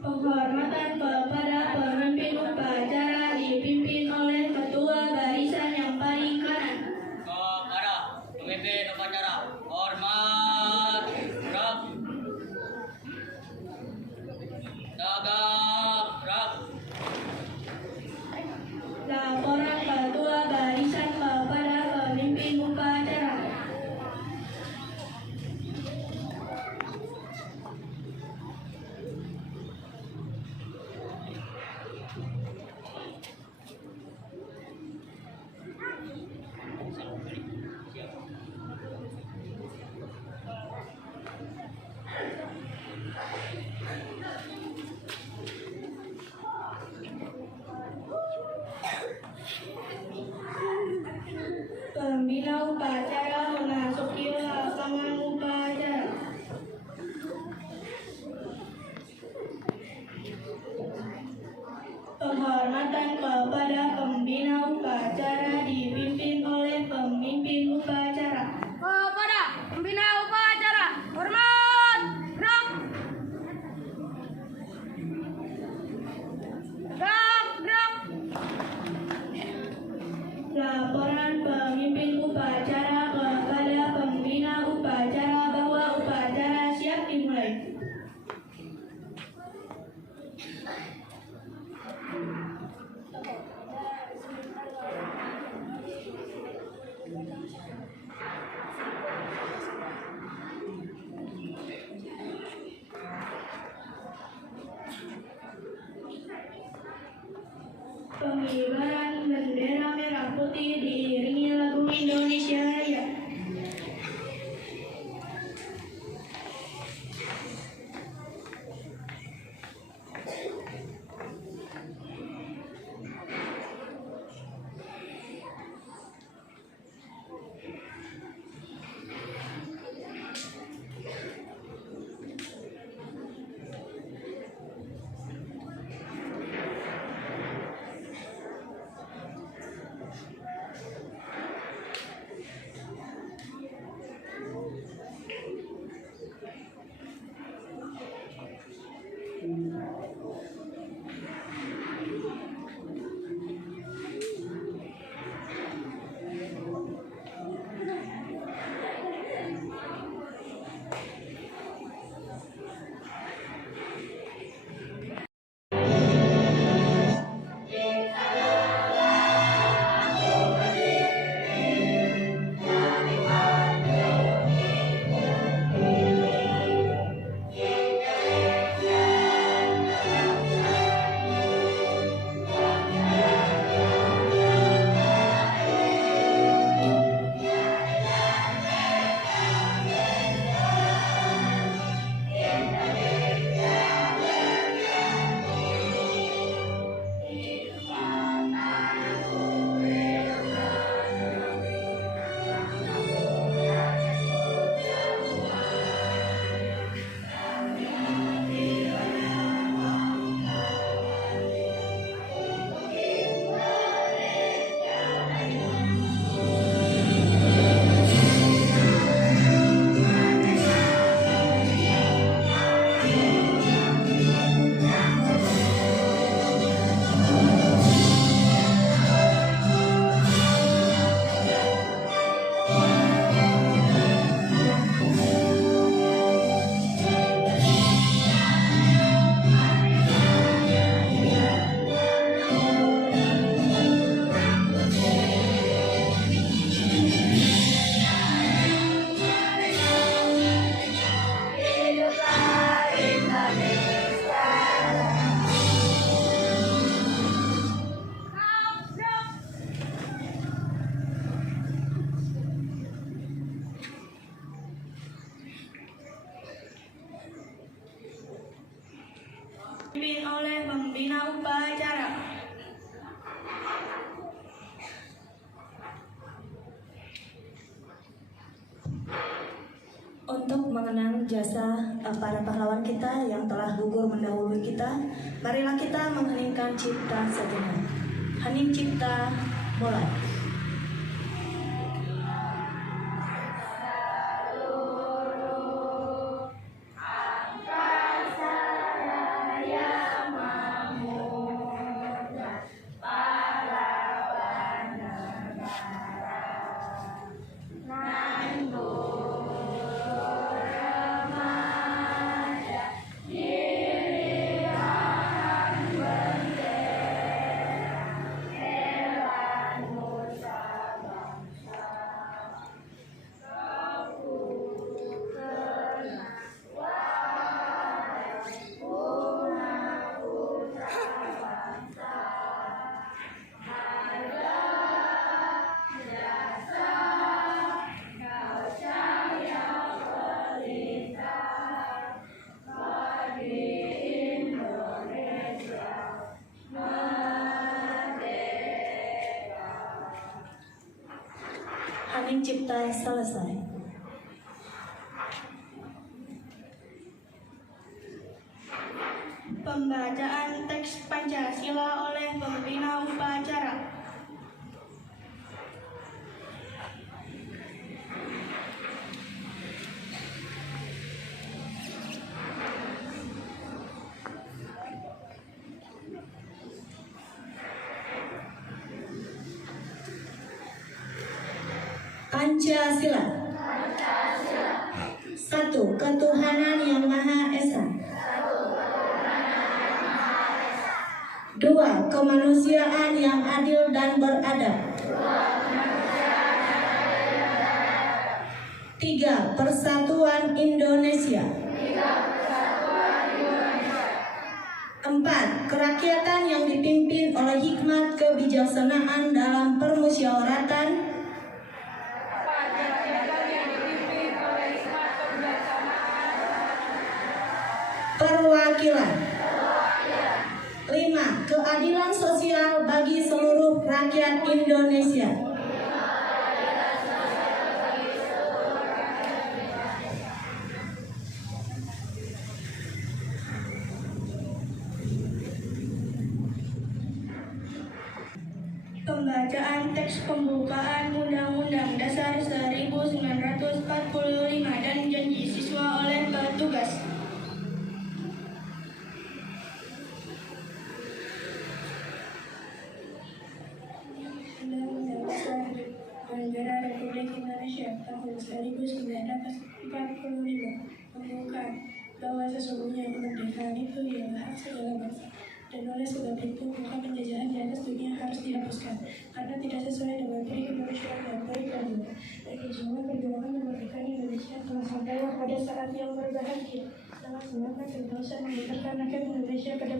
Penghormatan kepada pemimpin upacara dipimpin oleh ketua barisan yang paling kanan. Kepada pemimpin upacara, hormat, gerak, tegak, gerak. Laporan ketua barisan kepada pemimpin upacara. Pembina upacara memasuki lapangan upacara. Penghormatan kepada pembina upacara dipimpin oleh pemimpin upacara. Kepada pembina upacara, hormat, gerak, gerak, gerak. Laporan pemimpin upacara kepada pembina upacara bahwa upacara siap dimulai. Pengibaran bendera merah putih diiringi lagu Indonesia Raya. Dipimpin oleh pembina upacara. Untuk mengenang jasa para pahlawan kita yang telah gugur mendahului kita, marilah kita mengheningkan cipta sejenak. Hening cipta, mulai. Angkasa Raya Hening Cipta selesai. Pembacaan teks Pancasila oleh pembina upacara. Pancasila. Satu, ketuhanan yang Maha Esa. Dua, kemanusiaan yang adil dan beradab. Tiga, persatuan Indonesia. Empat, kerakyatan yang dipimpin oleh hikmat kebijaksanaan dalam permusyawaratan. Perwakilan. 5. Keadilan sosial bagi seluruh rakyat Indonesia. Pembacaan teks pembukaan Undang-Undang Dasar 1945 dan janji siswa oleh petugas. Undang-Undang Dasar Negara Republik Indonesia tahun 1945 membuka bahwa sesungguhnya kemerdekaan itu ialah hak segala bangsa, dan oleh sebab itu maka penjajahan di atas dunia harus dihapuskan karena tidak sesuai dengan peri kemanusiaan dan peri keadilan. Dan ujungnya perjuangan kemerdekaan Indonesia telah sampai pada saat yang berbahagia dengan semangat dan dosa membesarkan rakyat Indonesia pada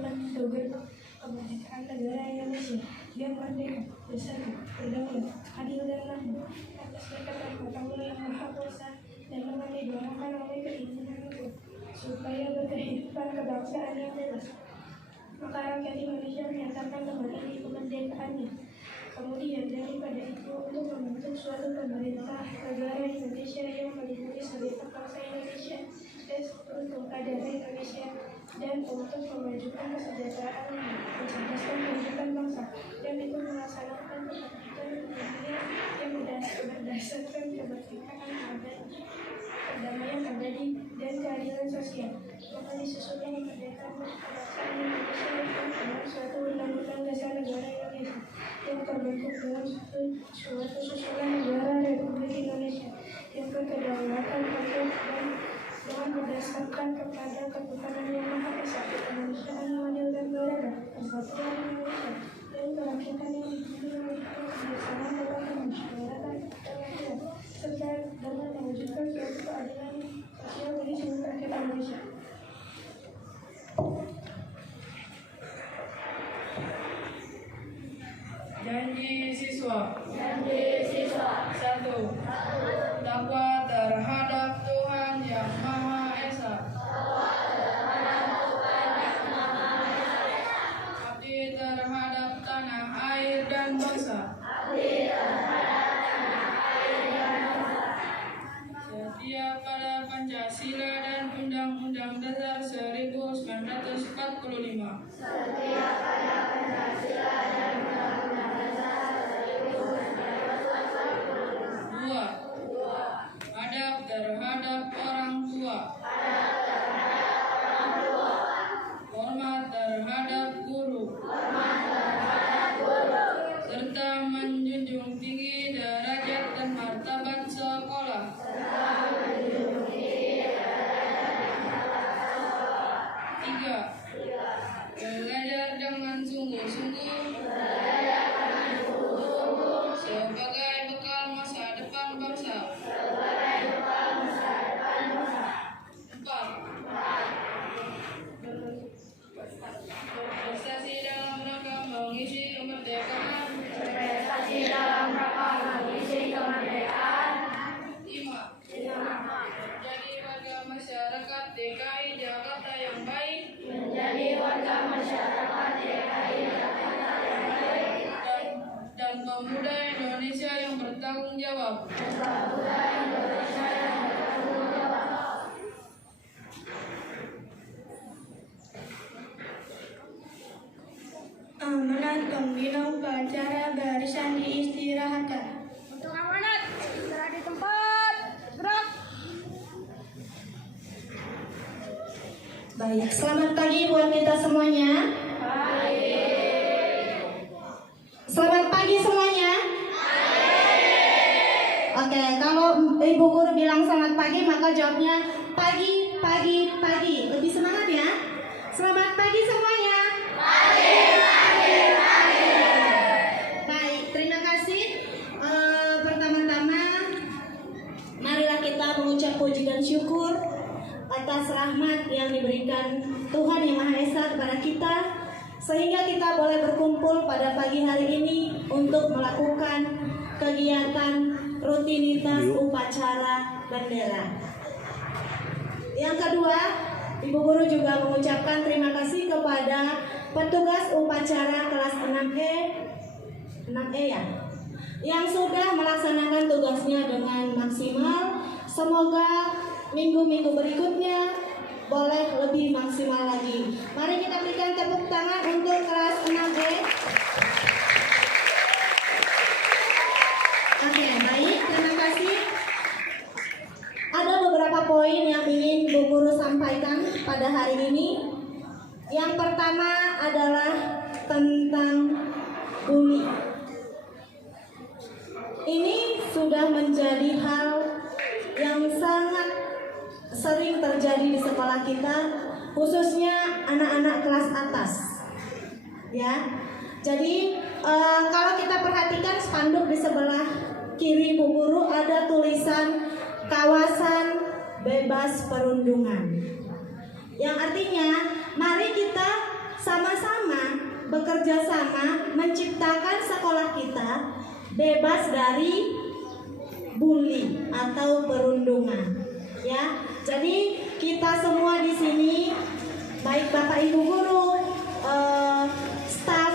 kemerdekaan negara Indonesia yang merdeka, bersatu, berdaulat, adil dan makmur atas berkat Allah yang Maha Kuasa dan memang didoakan oleh keinginan itu supaya berkehidupan kebangsaan yang bebas. Maka rakyat Indonesia menyatakan kembali kemerdekaannya. Kemudian daripada itu untuk membentuk suatu pemerintah negara Indonesia yang melindungi seluruh bangsa Indonesia dan untuk negara Indonesia dan untuk memajukan kesejahteraan, mencerdaskan kehidupan bangsa dan itu melaksanakan kemerdekaan dunia yang berdasarkan kemerdekaan perdamaian abadi dan keadilan sosial. Maka disusunlah kemerdekaan kebangsaan Indonesia dengan suatu undang-undang dasar negara Indonesia yang terbentuk dalam suatu susunan negara Republik Indonesia yang berkedaulatan dan dengan berdasarkan kepada ketuhanan yang Maha Esa, kemanusiaan yang adil dan beradab, persatuan Indonesia dan kerakyatan yang dipimpin oleh kebijaksanaan dalam permusyawaratan dan serta dapat mewujudkan suatu keadilan sosial bagi seluruh rakyat Indonesia. Janji siswa. 1. Takwa terhadap Tuhan Yang Maha Esa. Abdi terhadap tanah air dan bangsa. Setia pada Pancasila dan Undang-Undang Dasar 1945. Adab terhadap orang tua. Hormat terhadap guru. Serta menjunjung tinggi derajat dan martabat sekolah. 3. Belajar dengan sungguh-sungguh sebagai bekal masa depan bangsa. 4. Berprestasi dalam rangka mengisi kemerdekaan. 5. Menjadi warga masyarakat DKI Jakarta yang baik. Dan pemuda Indonesia yang bertanggung jawab. Amanat pembina upacara barisan diistirahatkan. Untuk amanat, berada di tempat. Gerak. Baik, selamat pagi buat kita semuanya. Selamat pagi semuanya. Oke, kalau ibu guru bilang selamat pagi, maka jawabnya pagi, pagi, pagi. Lebih semangat ya. Selamat pagi semuanya. Baik, terima kasih. Pertama-tama, marilah kita mengucap puji dan syukur atas rahmat yang diberikan Tuhan Yang Maha Esa kepada kita, sehingga kita boleh berkumpul pada pagi hari ini untuk melakukan kegiatan rutinitas upacara bendera. Yang kedua, Ibu Guru juga mengucapkan terima kasih kepada petugas upacara kelas 6E ya, yang sudah melaksanakan tugasnya dengan maksimal. Semoga minggu-minggu berikutnya boleh lebih maksimal lagi. Mari kita berikan tepuk tangan untuk kelas 6E. Oke, baik, terima kasih. Ada beberapa poin yang ingin Bu Guru sampaikan pada hari ini. Yang pertama adalah tentang bully. Ini sudah menjadi hal yang sangat sering terjadi di sekolah kita, khususnya anak-anak kelas atas. Ya, jadi kalau kita perhatikan spanduk di sebelah kiri Bu Guru ada tulisan kawasan bebas perundungan. Yang artinya, mari kita sama-sama bekerja sama menciptakan sekolah kita bebas dari bully atau perundungan. Ya, jadi kita semua di sini, baik Bapak Ibu guru, staf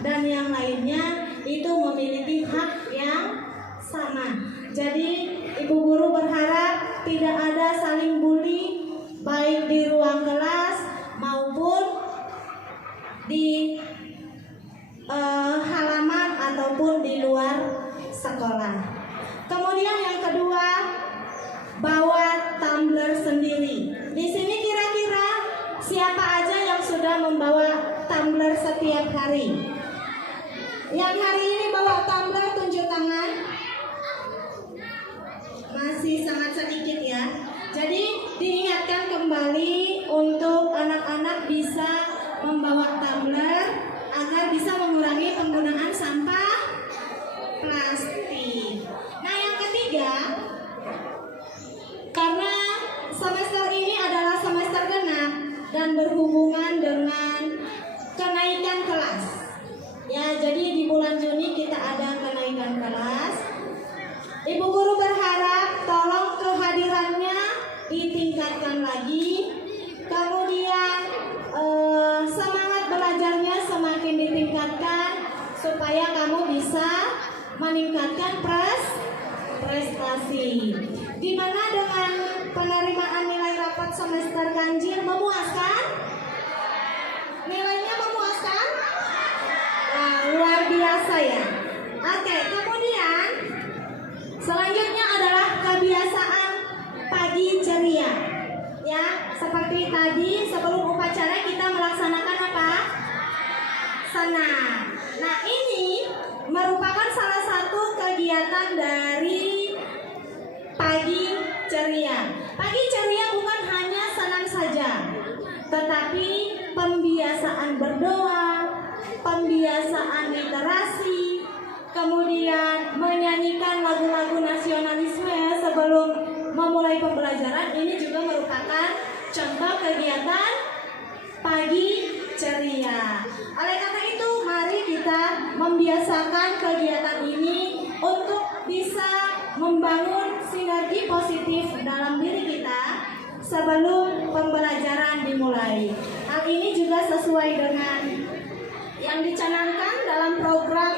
dan yang lainnya itu memiliki hak yang sama. Jadi Ibu guru berharap tidak ada saling bully baik di ruang kelas maupun di halaman ataupun di luar sekolah. Kemudian yang kedua, bawa tumbler sendiri. Di sini kira-kira siapa aja yang sudah membawa tumbler setiap hari? Yang hari ini bawa tumbler tunjuk tangan. Masih sangat sedikit ya. Jadi diingatkan kembali untuk anak-anak bisa membawa tumbler agar bisa mengurangi penggunaan sampah plastik. Nah, yang ketiga, karena semester ini adalah semester genap dan berhubungan dengan kenaikan kelas. Ya, jadi di bulan Juni kita ada kenaikan kelas. Ibu guru berharap tolong kehadirannya ditingkatkan lagi. Kemudian semangat belajarnya semakin ditingkatkan supaya kamu bisa meningkatkan prestasi. Gimana dengan penerimaan nilai rapat semester ganjil? Memuaskan? Nilainya memuaskan? Wah, luar biasa ya. Oke, kemudian selanjutnya adalah kebiasaan pagi ceria. Ya, seperti tadi sebelum upacara kita melaksanakan apa? Senam. Nah, ini merupakan salah satu kegiatan dari pagi ceria. Pagi ceria bukan hanya senam saja, tetapi pembiasaan berdoa, pembiasaan literasi, kemudian menyanyikan lagu-lagu nasionalisme sebelum memulai pembelajaran. Ini juga merupakan contoh kegiatan pagi ceria. Oleh karena itu, mari kita membiasakan kegiatan ini untuk bisa membangun sinergi positif dalam diri kita sebelum pembelajaran dimulai. Hal ini juga sesuai dengan yang dicanangkan dalam program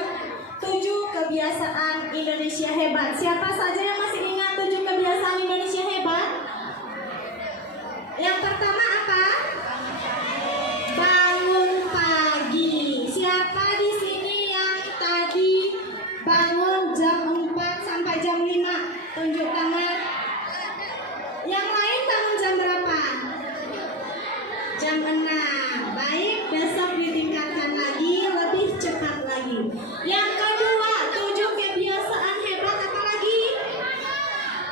7 Kebiasaan Indonesia Hebat. Siapa saja yang Jam 6. Baik, besok ditingkatkan lagi, lebih cepat lagi. Yang kedua, 7 kebiasaan hebat apa lagi?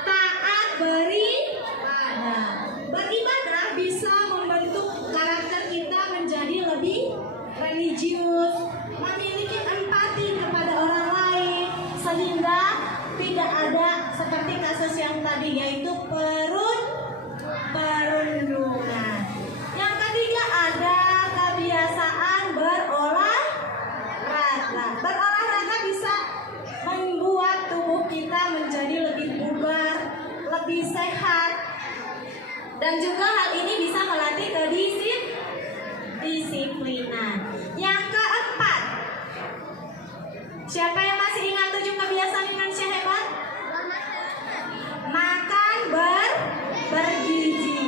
Taat beribadah. Beribadah bisa membentuk karakter kita menjadi lebih religius, memiliki empati kepada orang lain, sehingga tidak ada seperti kasus yang tadi, yaitu perundungan. Yang ketiga ada kebiasaan berolahraga. Berolahraga bisa membuat tubuh kita menjadi lebih bugar, lebih sehat, dan juga hal ini bisa melatih kedisiplinan. Yang keempat, siapa yang masih ingat 7 kebiasaan Indonesia hebat? Makan bergizi.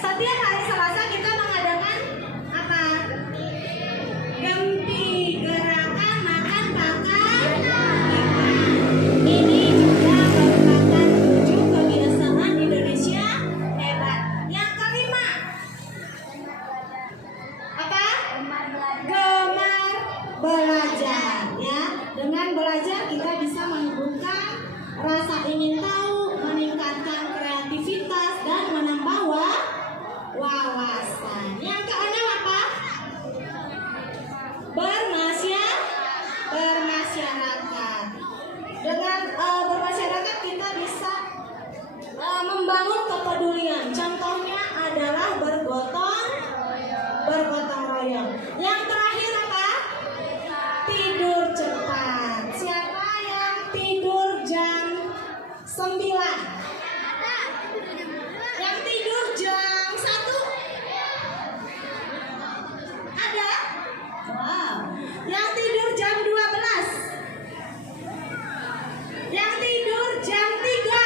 Setiap hari Selasa kita mengadakan apa? Gempi, gerakan makan pakai ikan. Ini juga merupakan 7 kebiasaan Indonesia hebat. Yang kelima, apa? Gemar belajar, ya. Dengan belajar kita bisa menumbuhkan rasa ingin tahu, meningkatkan kreativitas dan menambah wawasan. Yang keenam apa? Bermasyarakat. Dengan bermasyarakat kita bisa membangun kepedulian. Contohnya adalah bergotong royong. Yang terakhir apa? Tidur cepat. Siapa yang tidur jam 9? Yang tidur jam 1? Ada? Wow. Yang tidur jam 12? Yang tidur jam 3?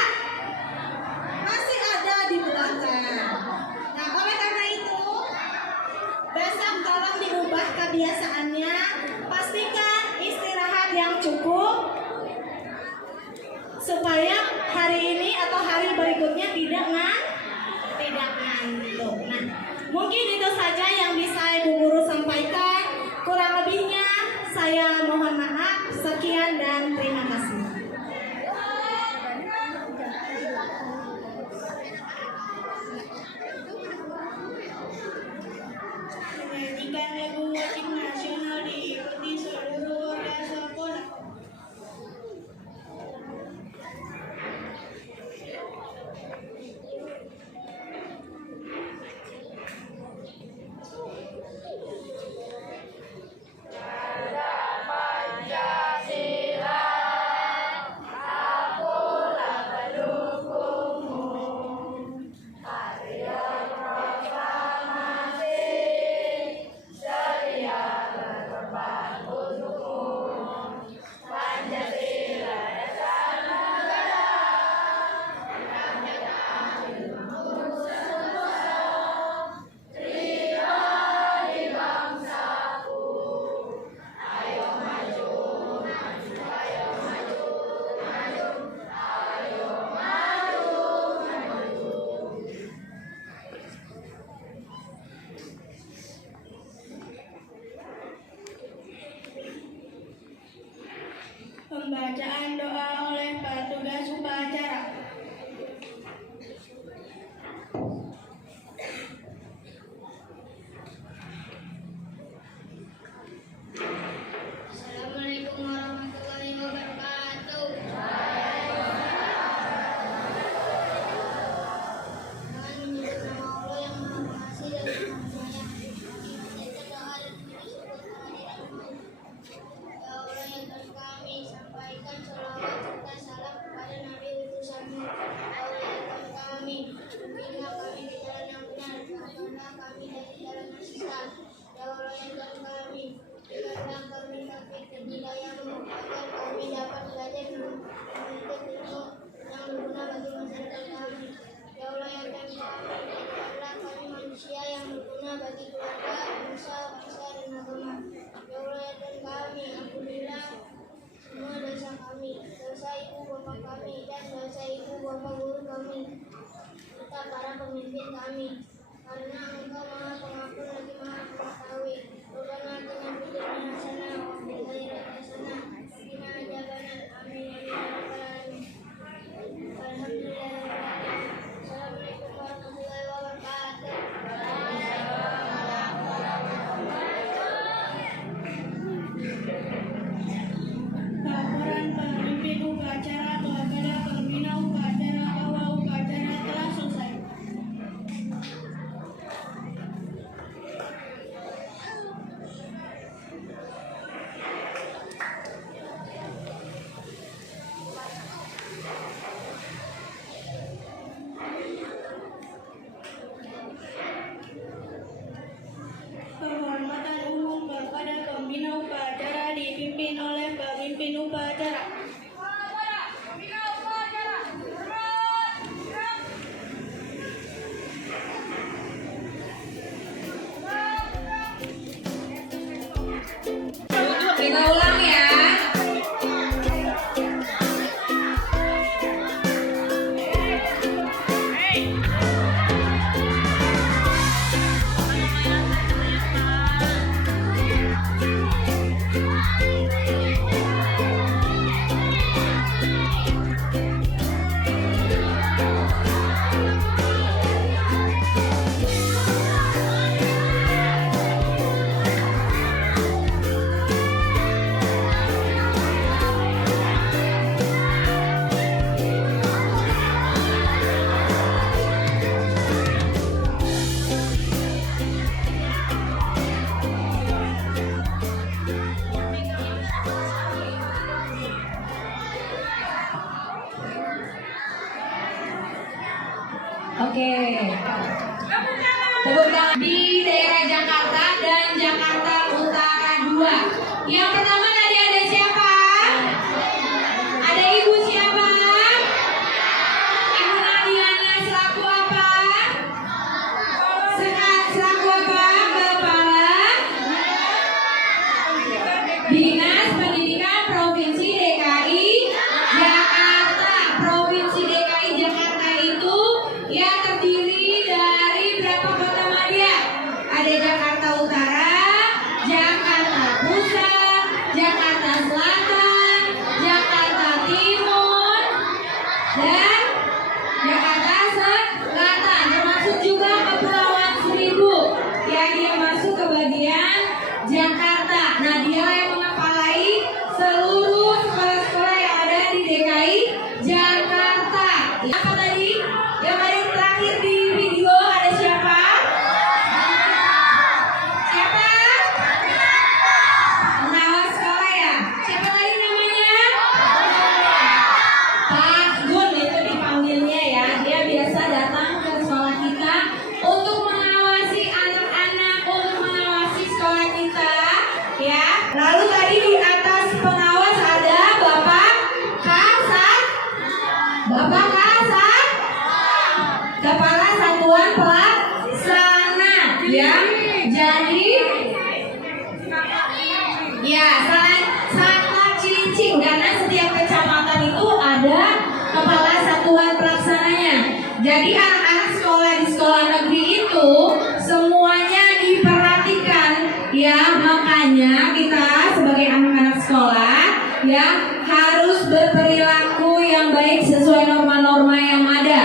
Masih ada di belakang. Nah, oleh karena itu, besok tolong diubah kebiasaannya. Pastikan istirahat yang cukup supaya hari ini atau hari berikutnya tidak ngantuk. Nah, mungkin itu saja yang bisa Ibu Guru sampaikan. Kurang lebihnya saya mohon maaf. Sekian dan terima kasih. Menyanyikan lagu wajib nasional diikuti seluruh warga sekolah. Pembacaan doa oleh petugas upacara. Assalamualaikum warahmatullahi wabarakatuh. Dengan menyebut nama Allah yang Maha Pengasih dan Maha Penyayang, kita doa dan bersyukur kehadiran-Mu. Ya Allah yang Tuhan kami, sampaikan sholawat serta salam kepada Nabi utusan-Mu. Ya Allah yang Tuhan kami, bimbinglah kami di jalan yang benar, jauhkanlah kami dari jalan yang sesat. Ya Allah yang Tuhan kami, berikanlah kami taufik dan hidayah-Mu agar kami dapat belajar menuntut ilmu yang berguna bagi masyarakat kami. Ya Allah yang Tuhan kami, jadikanlah kami manusia yang berguna bagi keluarga, bangsa, dan agama. Ya Allah yang Tuhan kami, ampunilah semua dosa kami, dosa ibu bapak kami, dan dosa ibu bapak guru kami, serta para pemimpin kami. Karena Engkau Maha di daerah Jakarta dan Jakarta Utara 2. Yang pertama tadi ada siapa? Ada Ibu siapa? Ibu Nadiana selaku apa? Selaku apa? Kepala Dinas Pendidikan Provinsi DKI Jakarta. Provinsi DKI Jakarta itu ya terdiri dari berapa kota madya? Ada Jakarta Utara, Jakarta Pusat, Jakarta Selatan, Jakarta Timur, dan Jakarta Selatan. Termasuk juga Kepulauan Seribu yang dia masuk ke bagian Jakarta. Nah, dia yang mengepalai seluruh sekolah-sekolah yang ada di DKI Jakarta. Apa tadi? Yang paling terakhir di video ada siapa? Siapa? Pengawas sekolah ya? Siapa tadi namanya? Pak Gun itu dipanggilnya ya. Dia biasa datang ke sekolah kita untuk mengawasi anak-anak, untuk mengawasi sekolah kita ya. Lalu tadi di atas pengawas ada Bapak Kasat. Bapak Kasat, Kepala Satuan Pelaksana yang jadi ya Satlat Cilincing, karena setiap kecamatan itu ada kepala satuan pelaksananya. Jadi anak-anak sekolah di sekolah negeri itu semuanya diperhatikan ya. Makanya kita sebagai anak-anak sekolah ya harus berperilaku yang baik sesuai norma-norma yang ada.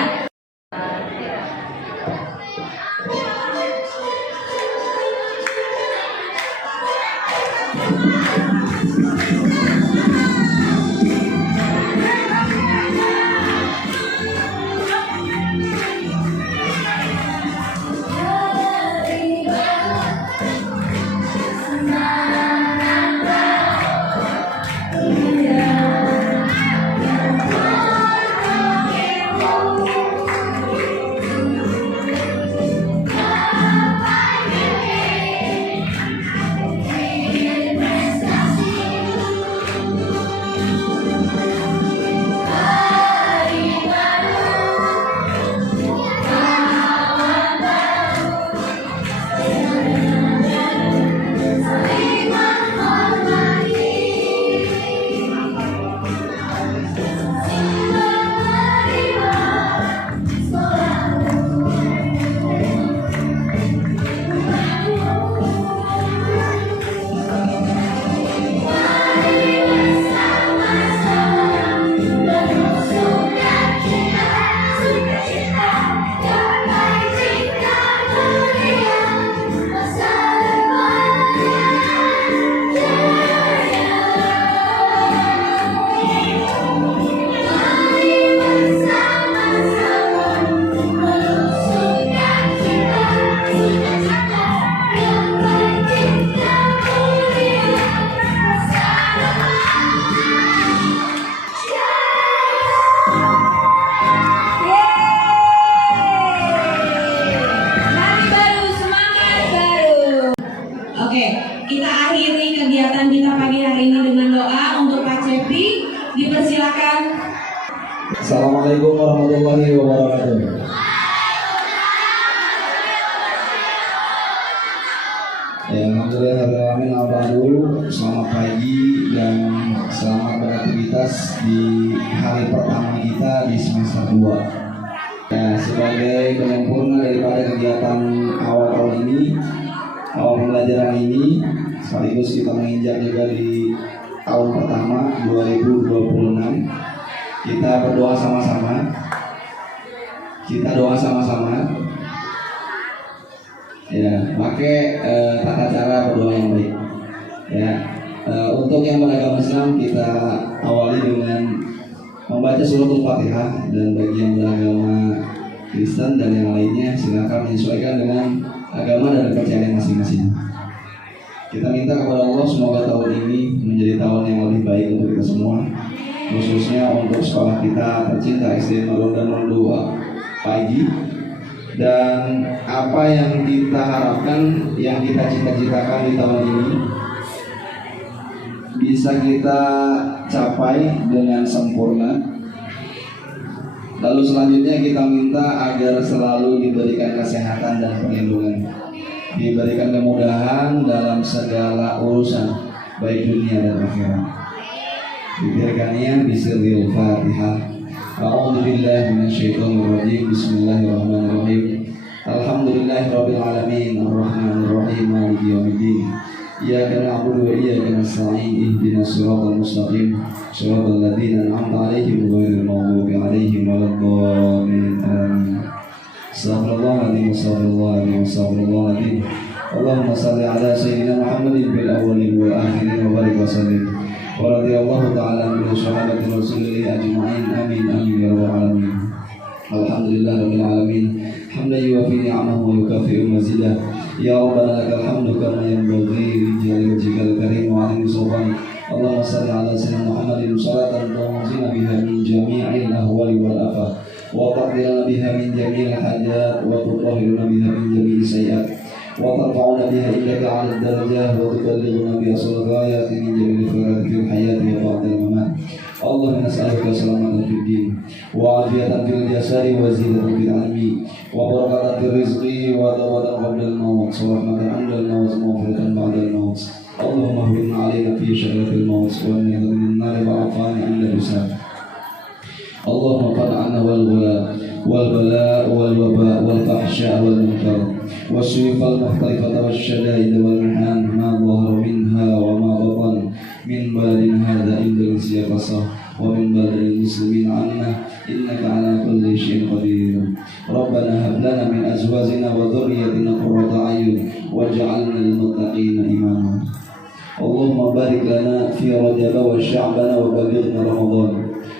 Oke, kita akhiri kegiatan kita pagi hari ini dengan doa untuk Pak Cepi. Dipersilakan. Assalamualaikum warahmatullahi wabarakatuh. Ya, alhamdulillah, selamat pagi dan selamat beraktivitas di hari pertama kita di semester 2. Ya, sebagai penyempurna daripada kegiatan awal tahun ini, awal pembelajaran ini, sekaligus kita menginjak juga di tahun pertama 2026. Kita berdoa sama-sama. Kita doa sama-sama. Ya, pakai tata cara berdoa yang baik. Ya, untuk yang beragama Islam kita awali dengan membaca suratul Fatihah, dan bagi yang beragama Kristen dan yang lainnya silakan menyesuaikan dengan agama dan kepercayaan masing-masing. Kita minta kepada Allah semoga tahun ini menjadi tahun yang lebih baik untuk kita semua, khususnya untuk sekolah kita tercinta SD Marunda 02 Pagi, dan apa yang kita harapkan, yang kita cita-citakan di tahun ini bisa kita capai dengan sempurna. Lalu selanjutnya kita minta agar selalu diberikan kesehatan dan perlindungan, diberikan kemudahan dalam segala urusan baik dunia dan akhirat. Diberikannya bisirril Fatihah. A'udzu billahi minasyaitonir rajim. Bismillahirrahmanirrahim. Alhamdulillahirabbil alamin arrahmanir rahim maliki yaumiddin. Iyyaka na'budu wa iyyaka nasta'in ihdinas siratal mustaqim siratal ladzina an'amta 'alaihim ghairil maghdubi 'alaihim waladdallin. Amin. Sallallahu alaihi wasallam. Allahumma shalli ala sayyidina Muhammadin fil awwalin wal akhirin wa barik wa sallim. Wa radhiyallahu ta'ala an sahabati rasulillah ajma'in. Amin amin ya rabbal alamin. Alhamdulillahirabbil alamin. Hamdan yuwafi ni'amahu wa yukafi'u mazidah. Ya Rabbana lakal hamdu kama yanbaghi li jalali wajhikal karim wa 'azimi sultanik. Allahumma shalli ala sayyidina Muhammadin salatan tunzina biha min jami'il ahwali wal afat wa taqdirana biha min jami'il hajat wa tutahhiruna biha min jami'is sayyi'at wa tarfa'una biha indaka 'ala darajat wa tuballighuna biha sulal ghayati min jami'il khairat fil hayati wa ba'dal mamat. Allahumma nas'aluka salamatan fid din wa 'afiyatan fil jasadi wa zinatan fil 'ilmi wa barakatan fil rizqi wa tawatan qabla al-maut wa rahmatan 'inda al-maut wa maghfiratan ba'da al-maut. Allahumma hwinna 'alaina fi syaratil maut wa min an-nar wa 'afani 'inda al-hisab. Allahumma qan'ana wal ghala wal bala wal waba wal fahsya wal munkar والسيوف المختلفة والشدائد والمحن ما ظهر منها وما بطن من بلد هذا إندونيسيا خاصة ومن بلد المسلمين عامة إنك على كل شيء قدير. ربنا هب لنا من أزواجنا وذريتنا قرة أعين واجعلنا للمتقين إماما. اللهم بارك لنا في رجب وشعبنا وبلغنا رمضان.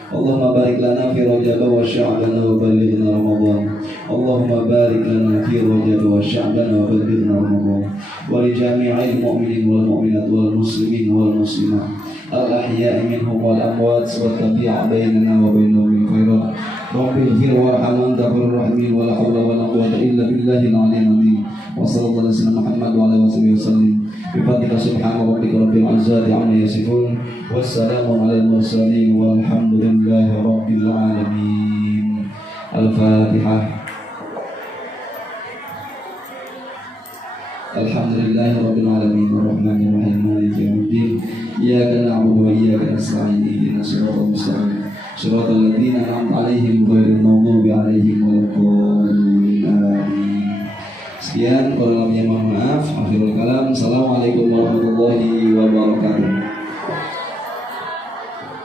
اللهم بارك لنا في رجب وشعبنا وبلغنا رمضان. اللهم بارك لنا في رجب وشعبنا وبلغنا رمضان. ولجميع المؤمنين والمؤمنات والمسلمين والمسلمات الأحياء منهم والأموات والتبيع بيننا وبينهم بالخيرات. رب اغفر وارحم وأنت خير الراحمين ولا حول ولا قوة إلا بالله العلي العظيم. وصلى الله على سيدنا محمد وعلى آله وصحبه وسلم. بفضلك سبحان ربك رب العزة عما يصفون والسلام على المرسلين والحمد لله رب العالمين. الفاتحة. Alhamdulillahi rabbil alamin arrahmanir rahim maliki yaumiddin. Iyyaka na'budu wa iyyaka nasta'in ihdinas siratal mustaqim siratal ladzina an'amta 'alaihim ghairil maghdubi 'alaihim waladdallin. Amin. Sekian, kurang lebihnya mohon maaf. Akhirul kalam. Assalamualaikum warahmatullahi wabarakatuh.